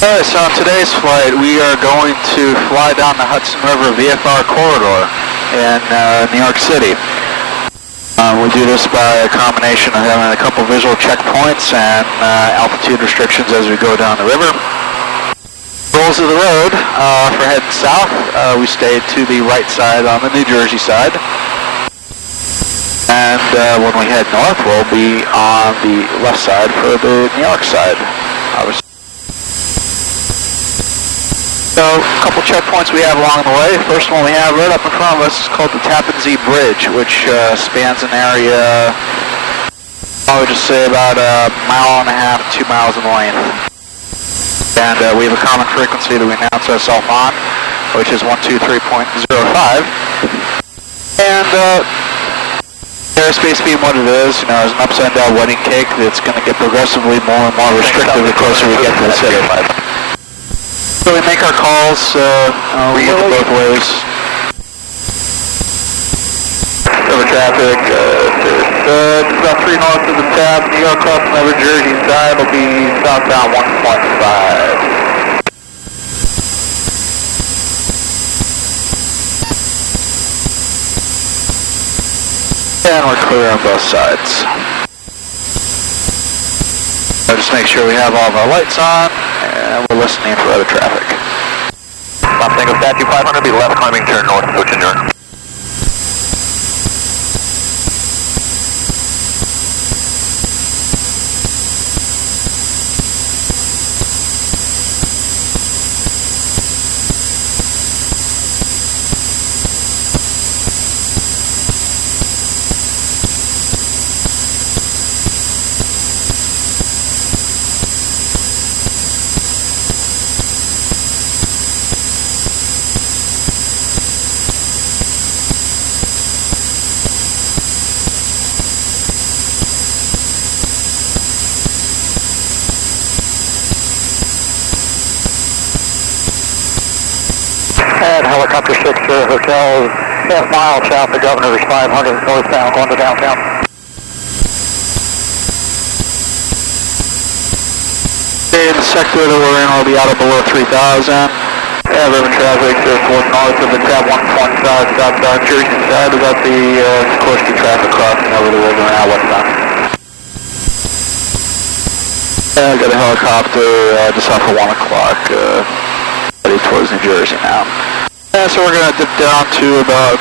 Alright, so on today's flight, we are going to fly down the Hudson River VFR corridor in New York City. We do this by a combination of having a couple visual checkpoints and altitude restrictions as we go down the river. Rules of the road, for heading south, we stay to the right side on the New Jersey side. And when we head north, we'll be on the left side for the New York side. So, a couple checkpoints we have along the way. First one we have right up in front of us is called the Tappan Zee Bridge, which spans an area, I would just say about 1.5 miles, 2 miles in length. And we have a common frequency that we announce ourselves on, which is 123.05. And airspace being what it is, you know, as an upside down wedding cake, it's going to get progressively more and more restrictive the closer we get to the city. So we make our calls, we look both ways. River traffic, just about 3 north of the tab, New York crossing over Jersey side will be southbound 1.5. And we're clear on both sides. So just make sure we have all of our lights on, and we're listening for other traffic. Stop Tango Statue 500, be left climbing turn north, approach New York. At Helicopter 6 Hotel, half-mile south of Governor's 500 northbound going to downtown. In the sector that we're in, we'll be out of below 3,000. River traffic towards north of the tab 1.5 southbound Jersey side. We got the Sikorsky traffic crossing over the river now westbound. Got a helicopter just off of 1 o'clock. Towards New Jersey now. So we're going to dip down to about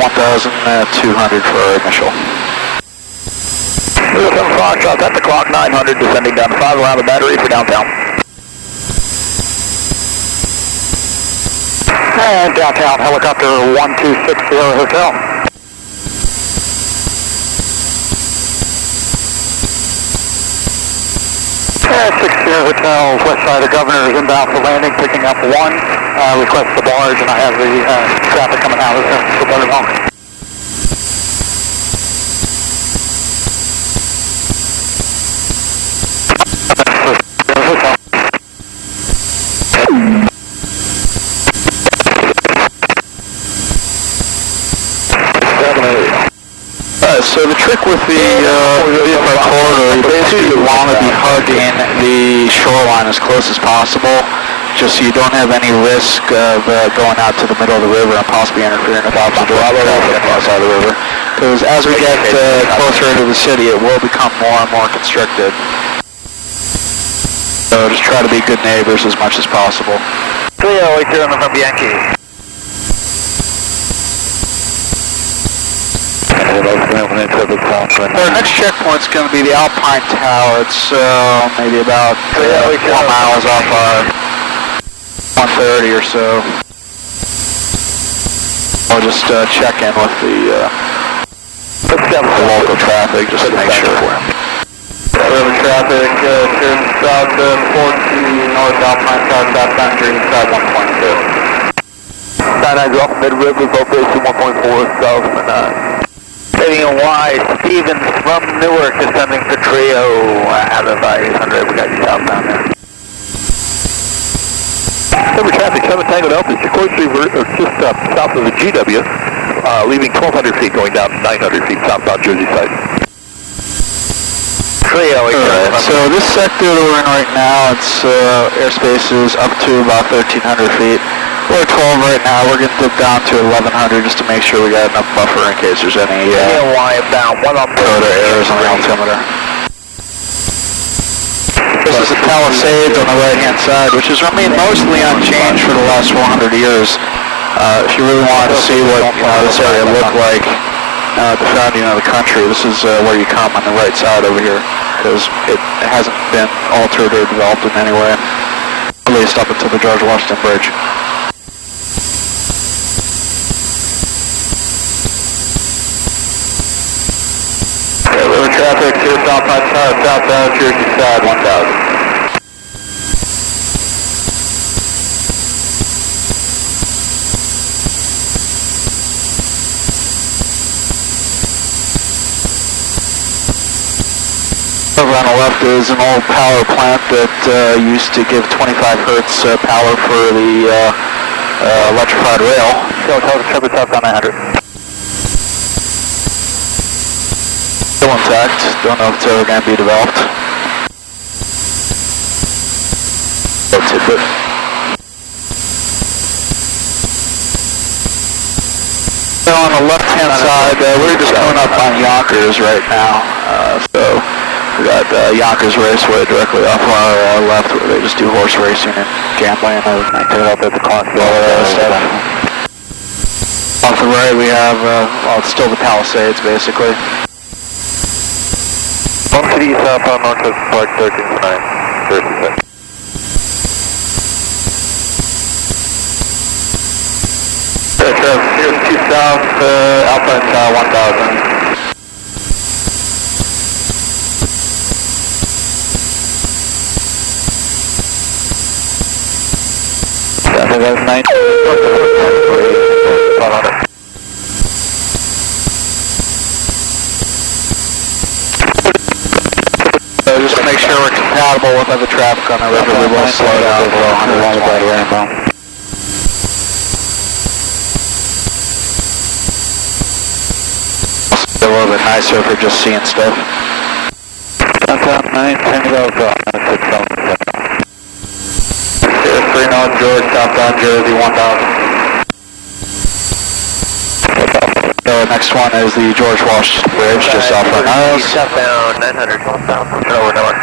1,200 for our initial. We're going to Foxtrot at the clock 900, descending down 5 around the battery for downtown. And downtown, helicopter 1260 Hotel. At 60 Hotel, west side of Governor is inbound for landing, picking up 1. Request the barge, and I have the traffic coming out of the Buttermilk. So the trick with the VFR corridor, you basically want to be hugging the shoreline as close as possible, just so you don't have any risk of going out to the middle of the river and possibly interfering with opposite traffic across the river. Because as we get closer into the city, it will become more and more constricted. So just try to be good neighbors as much as possible. Cleo, 80 from Yankee. Our next checkpoint's going to be the Alpine Tower. It's maybe about 4 miles off our 130 or so. I'll just check in with the local traffic just to make sure. River traffic, turn south to 14 north Alpine Tower, southbound Jersey side 1.2. 99 off mid-river, elevation 1.4 south and Stadium Y, Stevens from Newark descending to Trio out of I-800. We got you southbound there. River traffic 7 Tango Delta, Sikorsky just south of the GW, leaving 1,200 feet going down 900 feet southbound Jersey side. Trio, So this sector that we're in right now, its airspace is up to about 1,300 feet. We're at 12 right now. We're going to dip down to 1,100 just to make sure we got enough buffer in case there's any about 1 on code or errors on the altimeter. This is the Palisades on the right-hand side, which has remained mostly unchanged for the last 400 years. If you really wanted to see what this area looked like at the founding of the country, this is where you come on the right side over here, because it hasn't been altered or developed in any way, at least up until the George Washington Bridge. River traffic, Cirrus Alpine Tower, southbound, Jersey side, 1,000. Over on the left is an old power plant that used to give 25 hertz power for the electrified rail. So tell the Cirrus South on 900. Still intact. Don't know if it's ever going to be developed. Tidbit. So on the left-hand side, we're just coming up on Yonkers right now. So we got Yonkers Raceway directly off our left, where they just do horse racing and gambling and everything. Take it up at the Clarksville stuff. Off the right, we have well, it's still the Palisades, basically. One City southbound Northwest Park 1329, Jersey side. Cirrus 2 South, Alpine Tower 1,000. That's 9. Just to make sure we're compatible with other traffic on the river, we will slow down below 120 by the rainbow. A little bit nicer if we're just seeing stuff. Southbound 910 Delta, 3 North George, southbound Jersey 1,000. The next one is the George Washington Bridge, just off our nose. Southbound 900, southbound. Turn over north.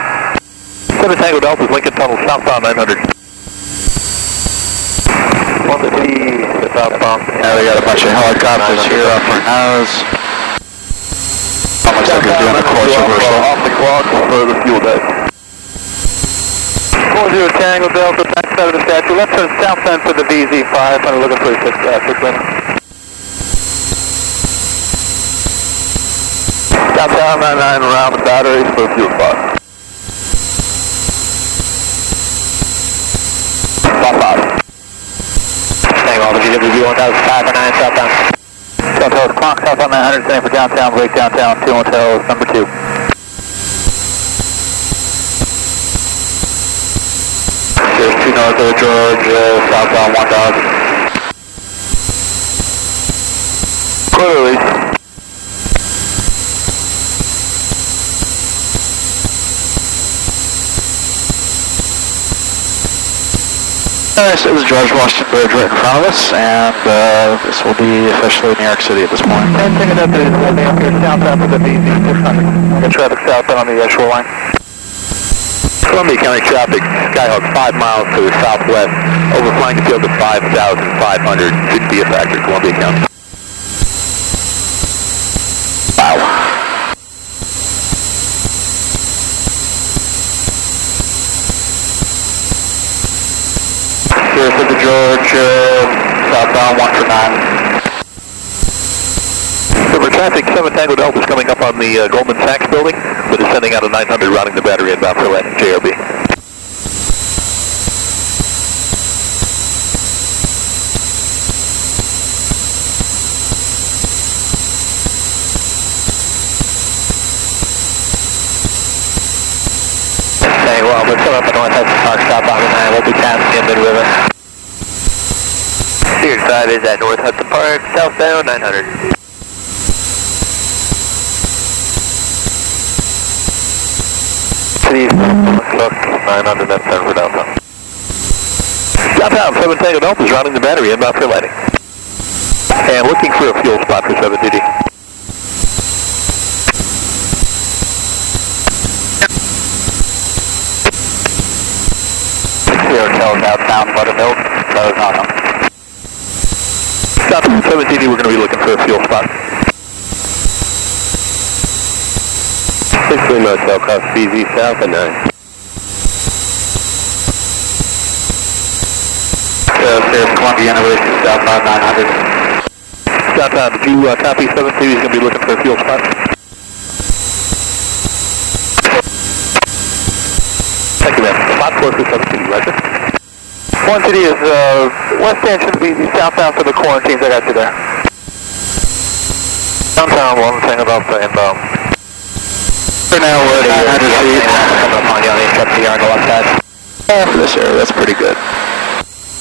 7 Tango Delta, Lincoln Tunnel, southbound 900. 150, southbound. Now we got a bunch of helicopters here off our nose. Almost like we're doing a course reversal. Off the clock for the fuel deck. 40 Tango Delta, back side of the statue, left turn south end for the VZ5, I'm looking for a 6 minutes. Southbound 99 around the battery for the fuel spot. 5-5. Tango, the GWV 1005 southbound. South Hills clock, southbound 900, same for downtown, break downtown, 2 hotels, number 2. There's 2 north of George, southbound 1,000. Clearly. So this is George Washington Bridge right in front of us, and this will be officially New York City at this point. And take it up to the up here southbound for the VZ 600. Got traffic southbound on the shoreline. Columbia County traffic, Skyhawk 5 miles to the southwest, overflying the field at 5,500, should be a factor, Columbia County. Wow. Here for the George, southbound 1 for 9. River traffic, 7 Tango Delta is coming up on the Goldman Sachs building. We're descending out of 900, routing the battery inbound for JRB. Well, we're still up at North Hudson Park, southbound 9, we'll be passing in mid-river. Steered side is at North Hudson Park, southbound 900. City, truck 900, that's 10 for downtown. Downtown, 7 Tango Delta is rounding the battery, inbound for lighting. And looking for a fuel spot for 7DD. Hotel downtown Buttermilk, that is not him. Downtown 7DD, we're going to be looking for a fuel spot. 6 Motel, cross BZ South and 9. Cirrus Columbia University, southbound 900. Southbound, did you copy 7DD? He's going to be looking for a fuel spot. Thank you, man. Spot close to 7DD, roger. 1 City is west end, should be southbound for the quarantines. I got you there. Downtown, 1 Tango Delta, inbound. For now, we're at 900 feet. Coming upon you on the instruction here on the left side. For this area, that's pretty good.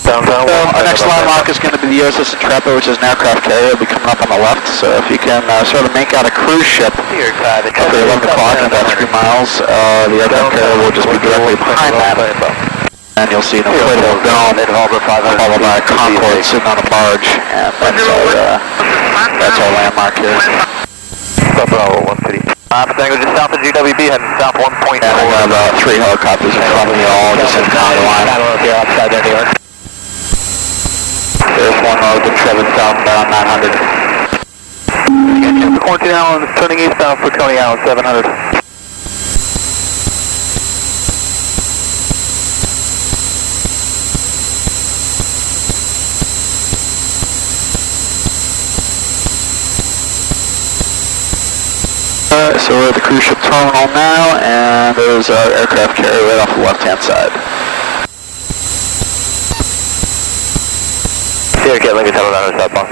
Downtown, Our next landmark is going to be the USS Intrepid, which is an aircraft carrier. It'll be coming up on the left, so if you can sort of make out a cruise ship after 11 o'clock in about 3 miles, the aircraft carrier will just be directly behind that. And you'll see an inflatable dome followed by a Concorde sitting on a barge, and that's our landmark here. Stop Bravo, 1 City. Tango just south of GWB, heading south 1.4. And we have 3 helicopters in front of you all, just in county line. I don't know if you're outside there, New York. There's 1 north and 7 southbound 900. The Quarantine Island is turning eastbound for Coney Island 700. So we're at the cruise ship terminal now, and there's our aircraft carrier right off the left-hand side. Here, get Lincoln Tunnel down to southbound.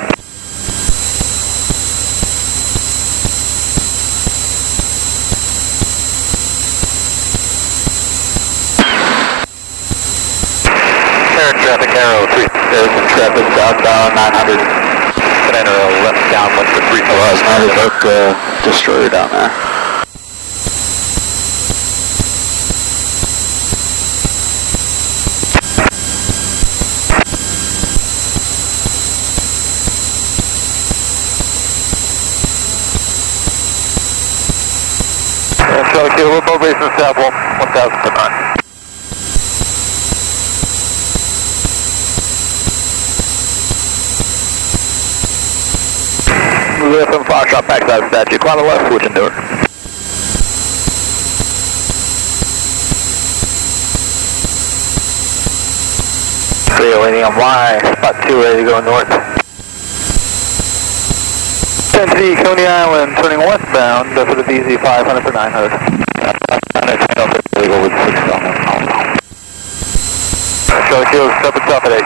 Traffic arrow 3. There's Intrepid southbound 900. Arrow left downwind for 3. Oh, there's another boat destroyer down there. So, we're both based in south 1000 to 9. Moving from Foxtrot backside of statue, climb to the left, switch and do it. Trio waiting on Y, spot 2 ready to go north. 10 Coney Island, turning westbound for the VZ 500 for 900. Legal with 6 So Q, step it up at 8.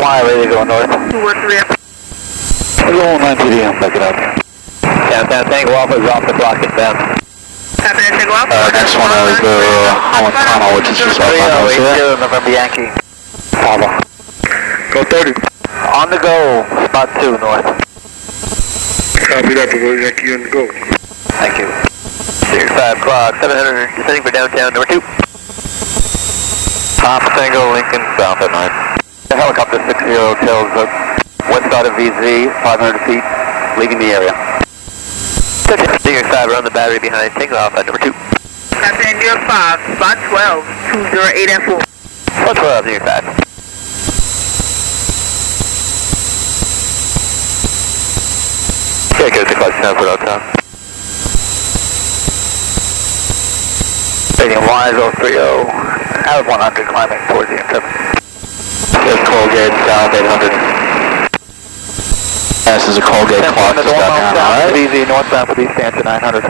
Y ready to go north. 2 or 3. We're going 9 TD, back it up. Downtown Tango Alpha is off the clock at them. Copy that, Tango Alpha. Next one is the Holland Tunnel, which is just off on us here. November Yankee. Papa. Go 30. On the go, spot 2 north. Copy that, November Yankee on the go. Thank you. 5 o'clock, 700, descending for downtown, number 2. Top Tango, Lincoln, south at 9. The helicopter 60 tails up west side of VZ, 500 feet, leaving the area. Senior side, run the battery behind Tango Alpha, number 2. Captain New York 5, spot 12, 208 and 4. Spot 12, senior side. Okay, go to clutch now for downtown. Stadium Y030, out of 100, climbing towards the Intrepid. There's Colgate south 800. This is a Colgate clock that's down here, alright? VZ northbound for the Stanton 900.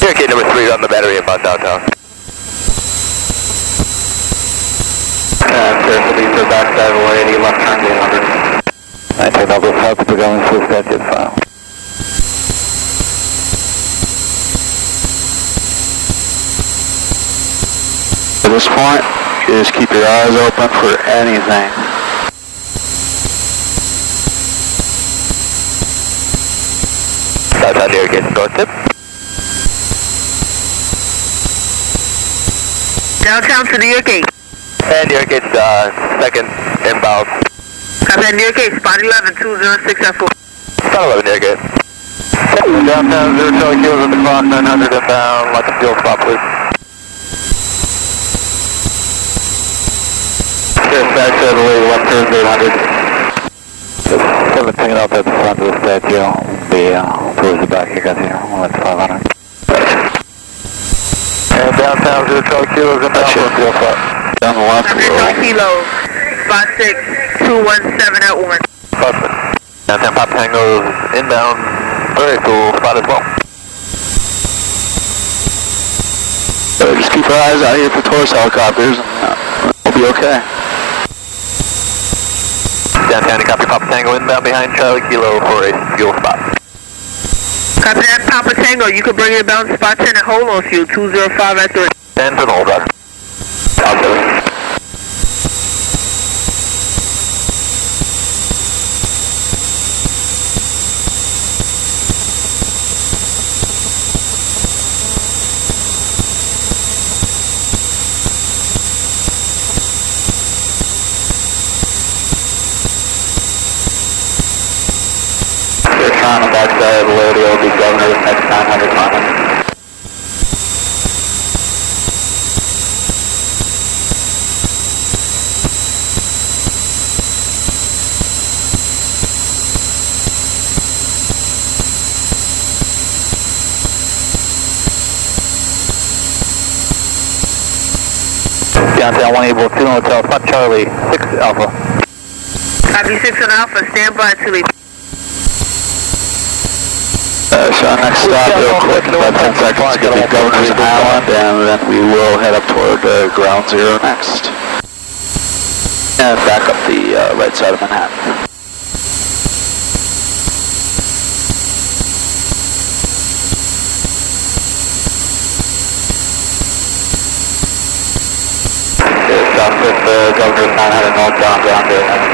Cherokee number 3, run the battery about downtown. Cirrus will be for backside of 180, left turn to 800. 19 Double South, we're going to the statute file. At this point, you just keep your eyes open for anything. Southbound New York Gate, north tip. Downtown to New York Gate. And New York Gate's second inbound. Copy that, New York Gate, spot 11, 206 at 4. Spot 11 New York Gate. Downtown 0 Charlie Kilos at the clock, 900 inbound, like a fuel spot please. Back to the way, left turn 800. Just 17 out at the front of the statue. Be towards the back, you got here, that's 500. And downtown 0 Charlie Kilos inbound for fuel spot. Down the left. 100 kilos, spot 6, 217 at 1. Hudson. Downtown Pop Tango's inbound, very full spot as well. Just keep our eyes out here for Taurus helicopters and we'll be okay. Downtown, you copy Papa Tango inbound behind Charlie Kilo for a fuel spot. Copy that, Papa Tango. You can bring it down to spot 10 and hold on fuel, 205 at 3. 10 for the hold, roger. Out there. On the backside of the load, will be Governor's next 900 miles. Downtown 182 Hotel, spot Charlie, 6 Alpha. Copy 6 on Alpha, stand by to leave. So our next stop real quick, about 10 seconds, is going to be Governor's Island, and then we will head up toward Ground Zero next. And back up the right side of Manhattan. South with Governor's 900 northbound, Ground Zero next.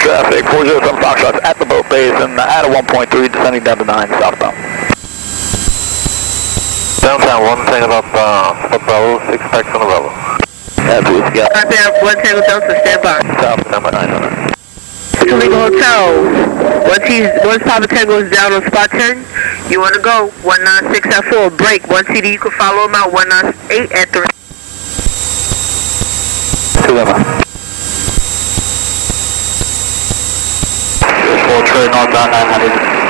Traffic, 407 Foxtrot at the boat base and at a 1.3 descending down to 9 southbound. Downtown, one thing about Bravo, 6 packs on the Bravo. That's what we got. Copy that, 1 Tango Delta, stand by. South, number 900. Illegal Hotel. Once Papa Tango is down on spot 10, you want to go 196 at 4, break. 1 CD, you can follow him out 198 at 3. 2 Lima. Full trade northbound 900.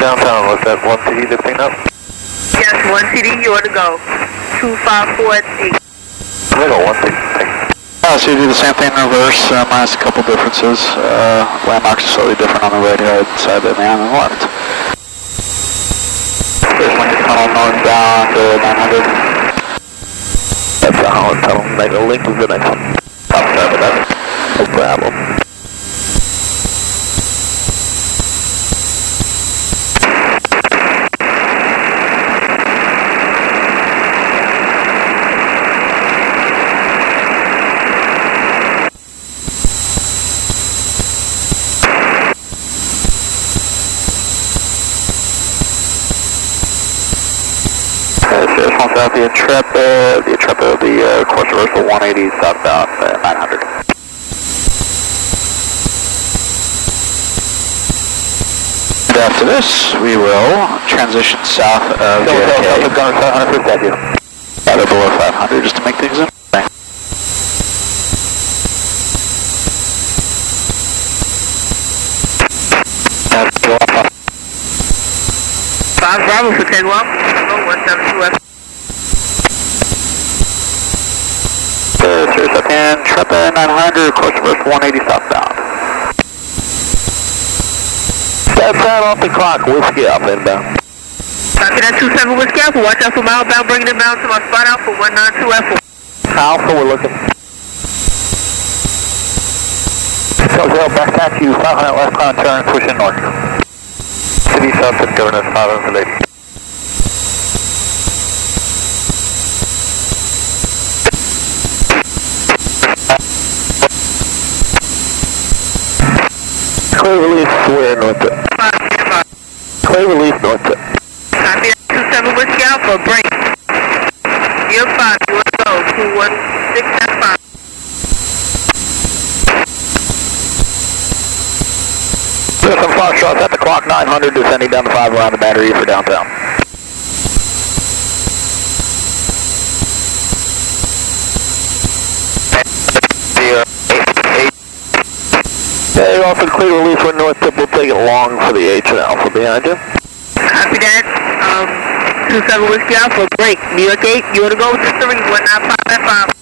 Downtown, was that 1 CD lifting up? Yes, 1 CD, you want to go 254 at 8. Middle, 1 CD. So you do the same thing in reverse, minus a couple differences. Landmarks are slightly different on the right hand side than on the left. First one is tunnel northbound 900. That's the Holland tunnel. Make a link with the next one. Outside of that. No problem. South the Intrepid will be course reversal 180 southbound 900. And after this, we will transition south of JFK. Either below 500 just to make things interesting. 5 Bravo for 10 172 F. Intrepid 900, course reverse 180 southbound. Step down off the clock, whiskey up inbound. Copy that 27 Whiskey Alpha, watch out for my outbound, bringing it down to my spot Alpha 192 F4. Alpha, we're looking. Hotel, back at you, 500 left-hand turn, pushing north. City South, Governor 500 for lady. Clear release, we're north it. Clear release, north it. Copy that 27 Whiskey Alpha, break. Yield 5, you want to go, 216 F5. Some Foxtrots at the clock, 900, descending down to 5 around the battery for downtown. Okay, also clear release, we're north tip, we'll take it long for the H and Alpha behind you. Copy that, 27 Whiskey Alpha, break. New York 8, you want to go with the 3, 195 F5.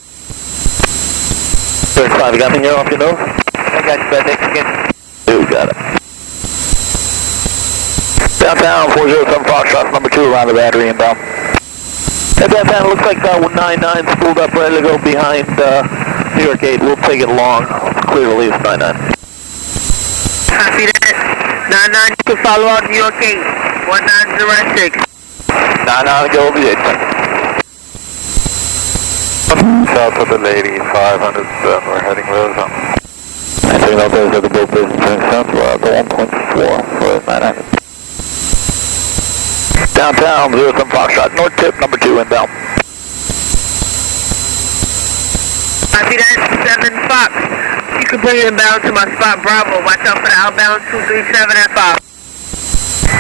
35, you got me here off your nose? I got you, bud. Thanks again. You got it. Downtown, 407 Foxtrot, number 2 around the battery inbound. At downtown, it looks like 199 spooled up, ready to go behind New York 8. We'll take it long. Clear release, 99. Copy that. 99, you can follow out New York 8, 1906. 99, go over the 8. South of the lady, 500, we're heading those up. I think out those are the boat business turning south, we're at the 1.4 for 900. Downtown, 07 Foxtrot, north tip, number 2 inbound. Copy that, 7 Fox. You can bring it inbound to my spot Bravo. Watch out for the outbound 237 F5.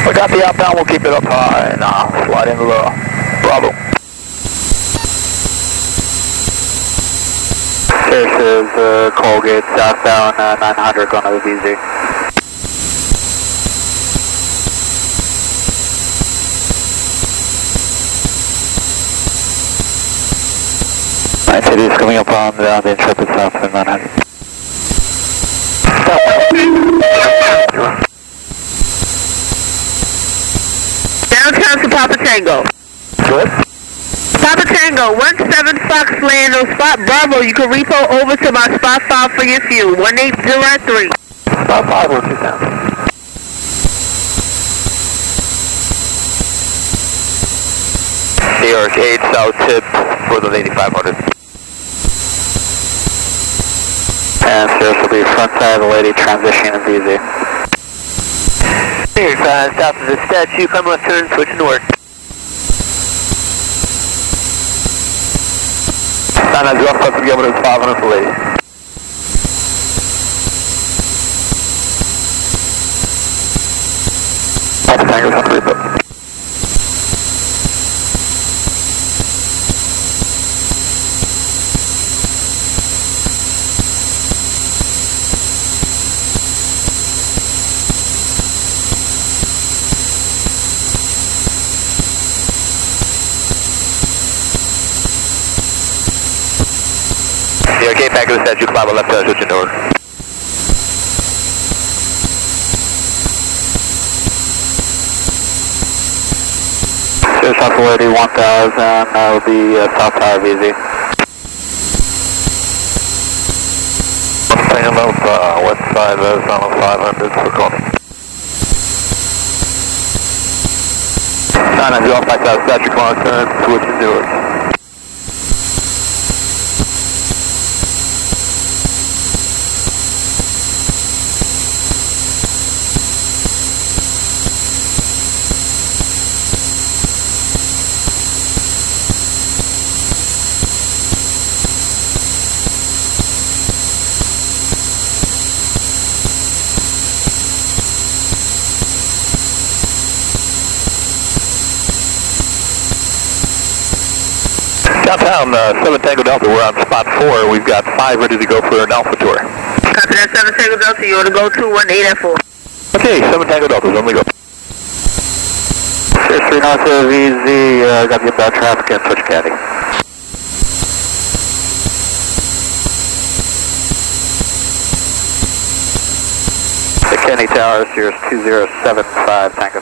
We got the outbound, we'll keep it up high and slide into the Bravo. This is Colgate southbound 900 going to the VZ. City is coming up on the Intrepid South and 900. Downtown to Papa Tango. Good. Papa Tango, 17 Fox land on spot Bravo. You can repo over to my spot 5 for your fuel. 1803. Spot 5 or 2 down. New York 8, south tip for the lady 500. And Cirrus will be front side of the lady transitioning to VZ. New York 5, south of the statue, come left turn, switch north. 990 off, south of the Governor 500 for lady. Papa Tango's on the repo. Okay, back to the statue, climb left turn, switch north. Cirrus Alpha Lady 1000, that will be South Tower VZ. One thing about west side, Arizona 500 for calling. 990 off, back to the statue, climb turn, switch north. Downtown, 7 Tango Delta, we're on spot 4. We've got 5 ready to go for an Alpha tour. Copy that, 7 Tango Delta. You want to go 218 F4. Okay, 7 Tango Delta, only go. Cirrus 3 north of VZ, got the inbound traffic and switch caddy. Tower, Cirrus 2075 Tango.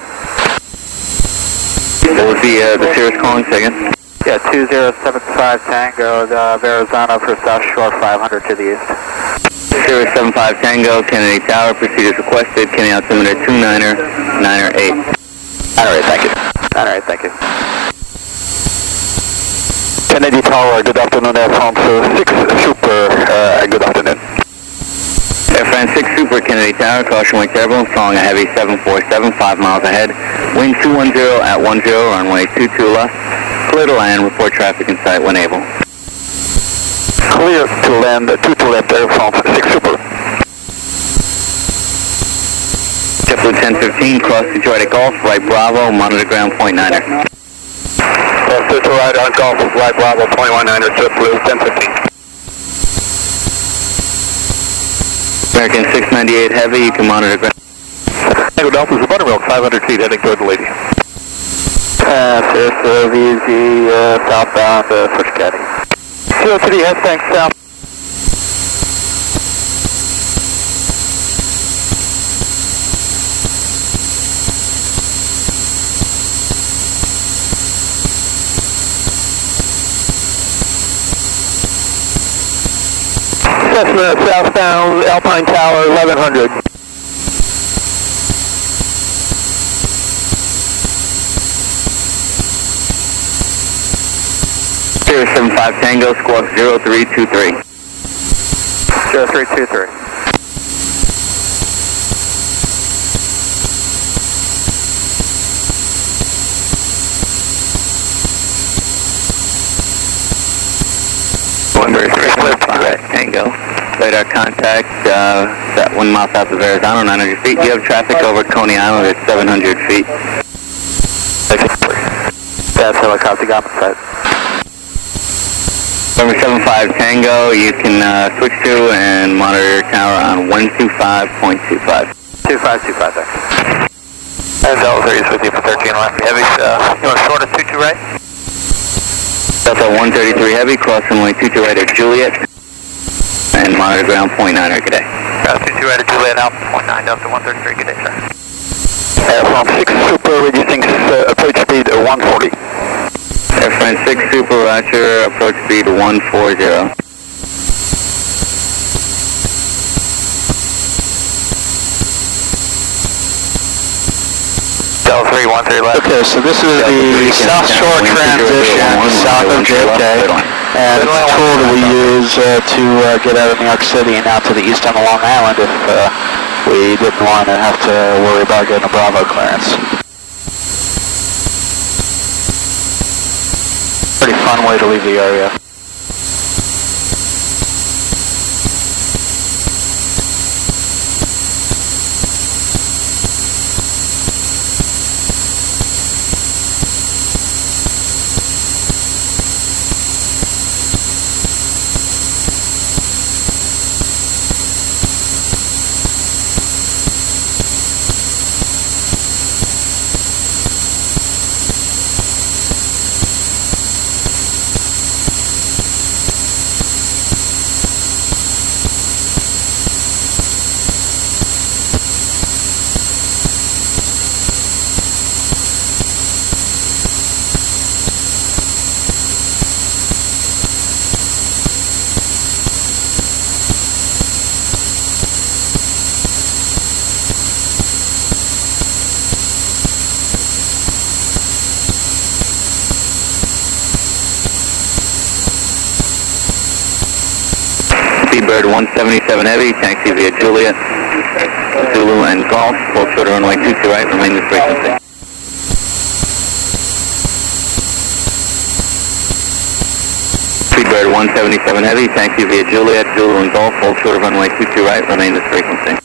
What was the Cirrus calling second? Yeah, 2075 Tango, Verrazano for South Shore 500 to the east. Cirrus 75 Tango, Kennedy Tower, proceed as requested, Kennedy altimeter 29er 8. Alright, thank you. Alright, thank you. Kennedy Tower, good afternoon, Air France 6 Super, good afternoon. Air France 6 Super, Kennedy Tower, caution wing turbulence, following a heavy 747, 5 miles ahead, wind 210 at 10, runway 22 left, clear to land, report traffic in sight when able. Clear to land, 22 left, Air France 6 Super. JetBlue 1015, cross Detroit at Golf, right Bravo, monitor ground .9er. Cross Detroit at Golf, right Bravo, .19er, JetBlue 1015. American 698 Heavy, you can monitor ground. Tango Delta is a buttermilk, 500 feet, heading toward the lady. Cirrus VZ southbound, first caddy. 03 head, thanks, south. Cessna southbound, Alpine Tower, 1100. Cirrus 75 Tango, squawk 0323. 0323. Tango. Radar contact, at 1 mile south of Verrazano, 900 feet. You have traffic over Coney Island at 700 feet. That's helicopter, got my side. Number 75 Tango, you can switch to and monitor tower on 125.25. 2525, thanks. And Delta is with you for 13 left. Heavy, you want short at 22 right? Delta 133 Heavy, cross runway 22 right at Juliet. And monitor ground .9er, good day. 22 right at Juliet, Alpha 0.9, Delta 133, good day, sir. Air France 6 Super, reducing approach speed 140. Air France 6 Super, roger, approach speed 140. Delta 313 left. Okay, so this is the South Shore transition south of JFK, and it's a tool that we use to get out of New York City and out to the east on Long Island if we didn't want to have to worry about getting a Bravo clearance. Pretty fun way to leave the area. Speedbird 177 Heavy, taxi via Juliet, Zulu and Golf, full short runway 22 right, remain this frequency. Speedbird 177 Heavy, taxi via Juliet, Zulu and Golf, full short runway 22 right, remain this frequency.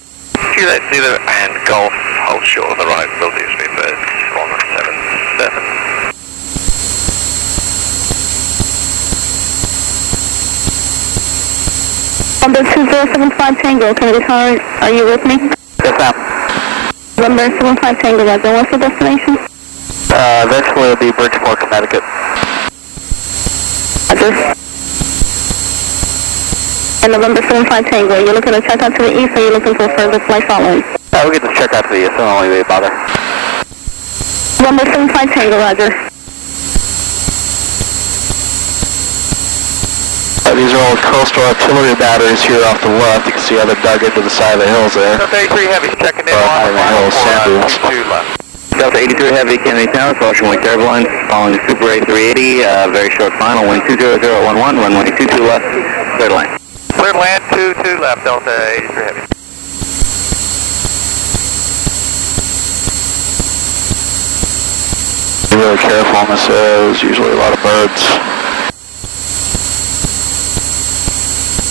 Juliet, Zulu and Golf, hold short of the right, build these Speedbird 177. Number 2075 Tango, Kennedy Tower, are you with me? Yes, ma'am. Number 75 Tango, Roger. What's the destination? Eventually it'll be Bridgeport, Connecticut. Roger. And November 75 Tango, are you looking to check out to the east or are you looking for further flight following? We'll get this check out to you, so don't really bother. Number 75 Tango, roger. These are old coastal artillery batteries here off the left. You can see how they're dug into the side of the hills there. Delta 83 Heavy checking in on the hills, sand dunes. 2 left. Delta 83 Heavy, Kennedy Tower, caution wind turbulence, following the Super A380, very short final, wind 20011, runway 22 left, cleared line. Cleared land, 22 left, Delta 83 Heavy. Be really careful on this area, there's usually a lot of birds.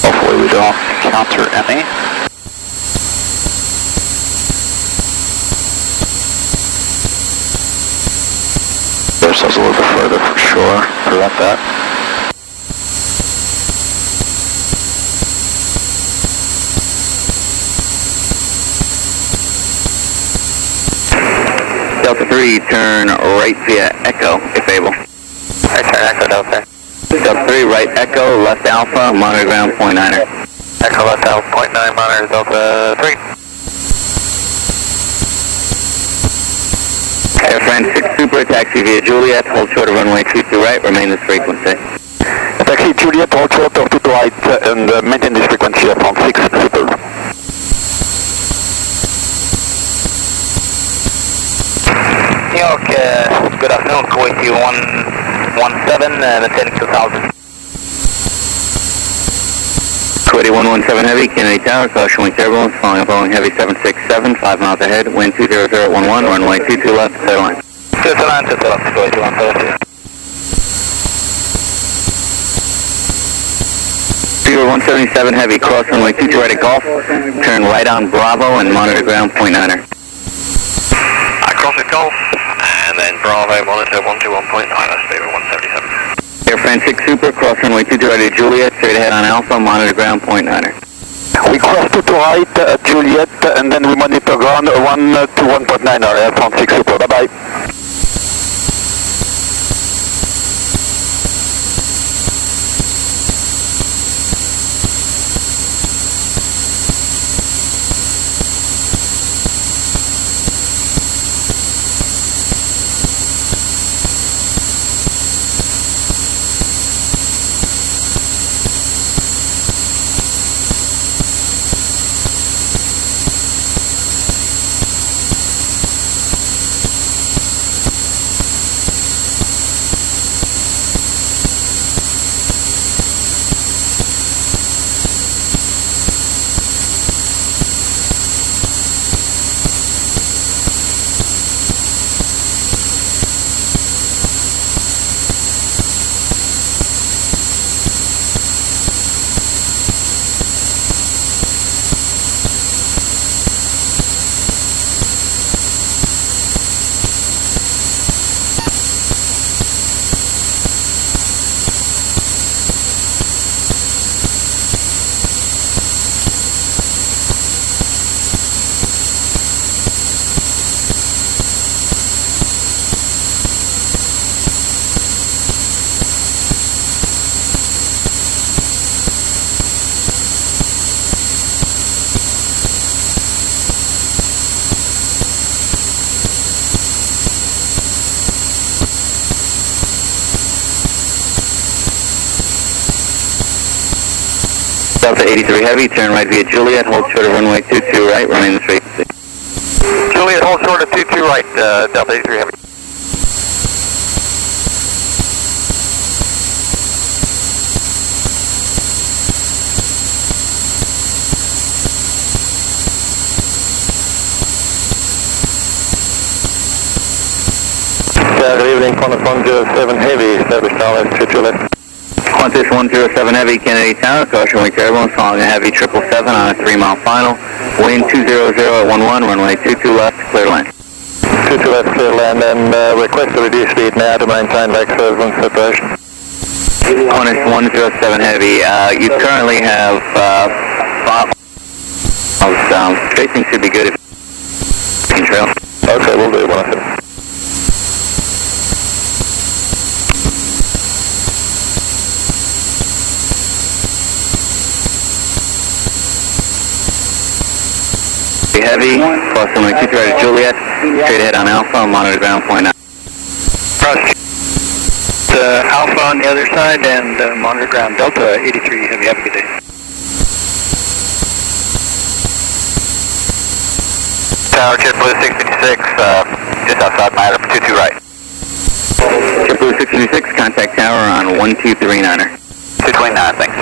Hopefully we don't encounter any. Get ourselves a little bit further from shore, prevent that. Delta 3, turn right via Echo, if able. Right turn Echo, Delta. Delta 3, right Echo, left Alpha, monitor ground, point 9er. Echo left Alpha, point 9, monitor Delta 3. Airframe 6 Super, taxi via Juliet, hold short of runway 22 right, remain this frequency. Taxi Juliet, hold short of 22 right, and maintain this frequency from 6 Super. New York, good afternoon, Kuwait 117, attending 2000. Kuwait 117 Heavy, Kennedy Tower, caution wind turbulence, following Boeing Heavy 767, 5 miles ahead, wind 20011, runway 22 left, clear line. 2 line, 2 left, Kuwait 117. Fever 177 Heavy, cross runway 22 right at Golf, turn right on Bravo and monitor ground, point 9er. I cross at Golf, and then Bravo, monitor 121.9, that's Fever 177. Airframe 6 Super, cross runway 22 right at Juliet, straight ahead on Alpha, monitor ground, point 9er. We cross 22 right at Juliet, and then we monitor ground 121.9, Airframe 6 Super, bye-bye. Delta 83 Heavy, turn right via Juliet, hold short of runway 22 right, remain this frequency. Juliet, hold short of 22 right, Delta 83 Heavy. Good evening, Qantas 107 Heavy, established down at Juliet. Qantas 107 Heavy, Kennedy Tower, caution wind turbulence, following a Heavy 777 on a 3-mile final, wind 20011, runway 22 left, clear line. 22 left, clear land, and request to reduce speed now to maintain back turbulence separation. Qantas 107 Heavy, you currently have 5 miles, tracing should be good if you can trail. Okay, we'll do 107. Heavy, plus runway 23 right at Juliet, straight ahead on Alpha, monitor ground point 9. Alpha on the other side and monitor ground Delta 83 Heavy. Have a good day. Tower, JetBlue 656, just outside my item, 22 right. JetBlue 656, contact tower on 1239er. 229, thanks.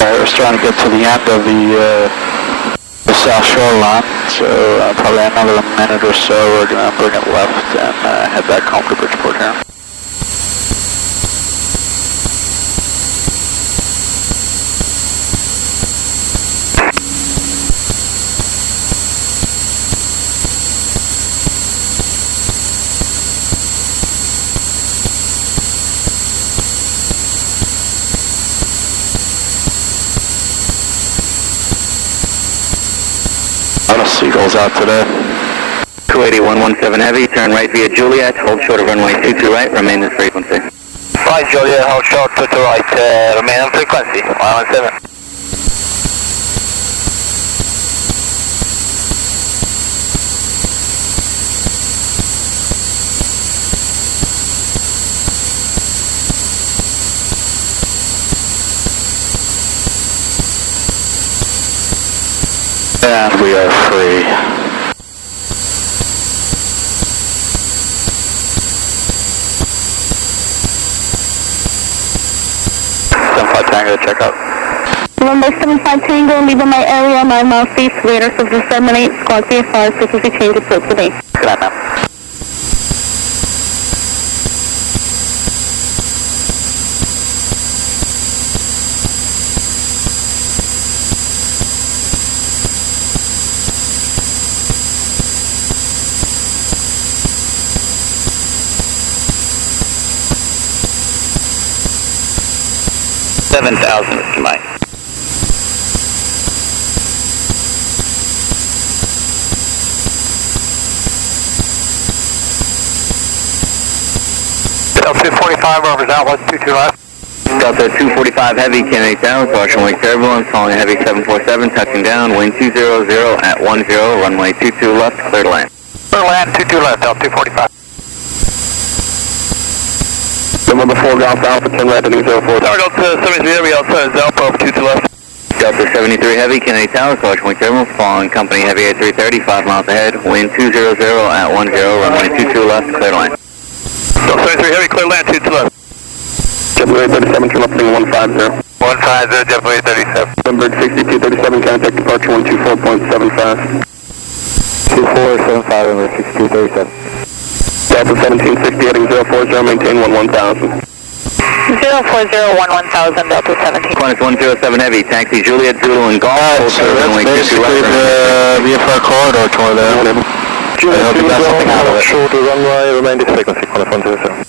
Alright, we're starting to get to the end of the South Shoreline, so probably another minute or so we're going to bring it left and head back home to Bridgeport here. A lot of seagulls out today. 280-117 Heavy, turn right via Juliet, hold short of runway 22 right, remain this frequency. Right, Juliet, hold short to right, remain on frequency, 117. And we are free. Tango, check out. Runway 75 Tango, leaving my area, 9 miles east, radar service 78, squad VFR, frequency change approved today. Good night, ma'am. Mr. Mike. Delta 245 over Southwest 22 left. Delta 245 Heavy, Kennedy Tower, partial wing turbulence, following Heavy 747, touching down, wind 200 at 10, runway 22 left, clear to land. Clear to land, 22 left, Delta 245. Number 4 Golf Alpha, turn right heading 04. Tower Delta 73 Heavy, outside Alpha over 22 left. Delta 73 Heavy, Kennedy Tower, partial wing turbulence, following company Heavy A330, 5 miles ahead, wind 200 at 10, runway 22 left, clear to land. Delta 73 Heavy, clear to land, 22 left. JetBlue 37, turn left heading 150. 150, JetBlue 37. Number 6237, contact departure 124.75. 2475 number 6237. Delta 1760 heading 040, maintain 1000. 04011,000, Delta 17. Qantas 107 Heavy, taxi Juliet, Zulu, and Golf. So that's basically the VFR corridor tour there. I hope you got something out of it. Short runway, remain this frequency, Qantas 107.